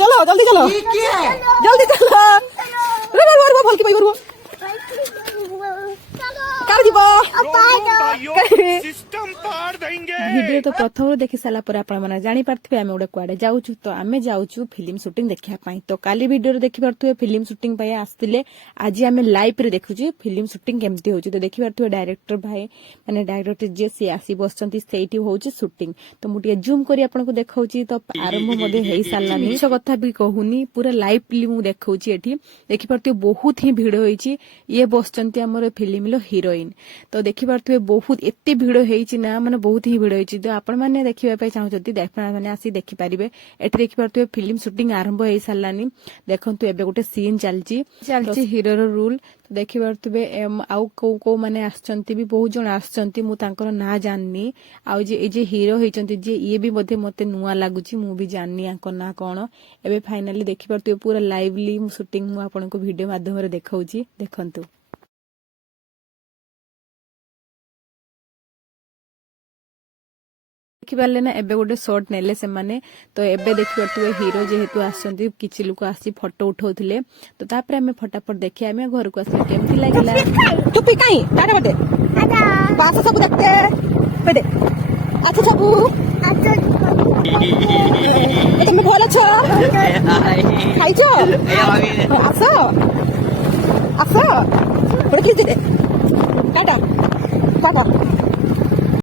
চলো জলদি চলো জলদি চলো ভাল কি পাই করবো কার দিব ভিডিও তো প্রথম দেখি सारा पर आपण माने जानि पारथिबे आमे ओडे कुआडे जाउछु तो आमे जाउछु फिल्म शूटिंग देखिया पाई तो काली वीडियो रे देखि पारथुए फिल्म शूटिंग पाई आस्तिले आज आमे लाइव रे देखुची फिल्म शूटिंग केमती होची तो देखि पारथुए डायरेक्टर भाई माने डायरेक्टर जे सी आसी बसचंती सेठी होची शूटिंग तो मुटिए जूम करी आपण को देखाउची तो आरंभ मध्ये हेई सालानी मिछ कथा भी कहूनी पूरा लाइवली मु देखाउची एठी देखि पारथुए बहुत ही भीड़ होईची ये बसचंती हमर फिल्म लो हीरोइन तो देखि पारथुए बहुत एत्ते भीड़ होईची ना माने बहुत ही भीड़ होईची तो आपण माने देखिबा पई चाहउछती देखना माने आसी देखि परिबे एठी देखि पारथुए फिल्म शूटिंग आरंभ हेई सालानी देखंतु एबे गोटे सीन चलची हीरो रो रूल तो देखि पारथुए आउ को माने आछंती भी बहुत जण आछंती मु तांकर ना जाननी आउ जे ए जे हीरो हेचंती जे ये भी मध्ये मते नुवा लागुची मु भी जाननी आंको ना कोन एबे फाइनली देखि पारथुए पूरा लाइवली शूटिंग मु आपन को वीडियो माध्यम रे देखाउची देखंतु देखिपारे ना एबे गोटे शॉट नेले से माने तो एबे देखिपारे हीरो जेहेतु आछंती किछि लोक आसी फोटो उठाउथिले तो तापर हमें फटाफट देखि हमें घर को आसी केमथि लागिला चुपी काई टाटा बटे बास सब देखते बटे अच्छा सब तुम भल छ खाइछो आसो आसो बड़े खिच दे टाटा टाटा